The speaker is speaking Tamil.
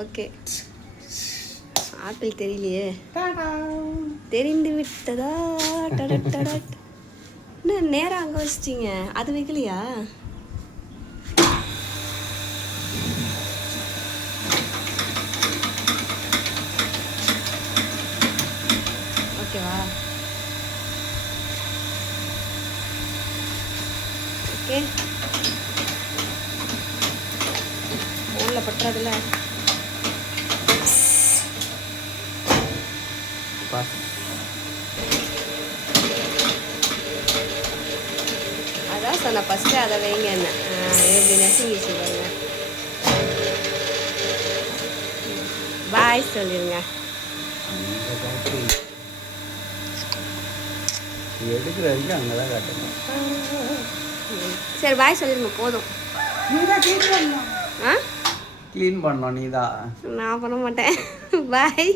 ஓகே. ஆப்பிள் தெரியலையே. தெரிந்து விட்டதா? என்ன நேரம் அங்கே வச்சிட்டீங்க? அது வைக்கலையா? ஓகேவா? ஓகே. ஃபோனில் பட்டுறதில்ல. அதான் சொன்ன ஃபஸ்ட்டு அதை வைங்க. என்ன எப்படி நெசிங்கி சொல்லுங்க. பாய் சொல்லிடுங்க. எடுக்கிறதுக்கு அங்கதான் காட்டணும். சரி பாய் சொல்லிடுங்க போதும். ஆ க்ளீன் பண்ணோம் நீ தான். நான் பண்ண மாட்டேன். பாய்.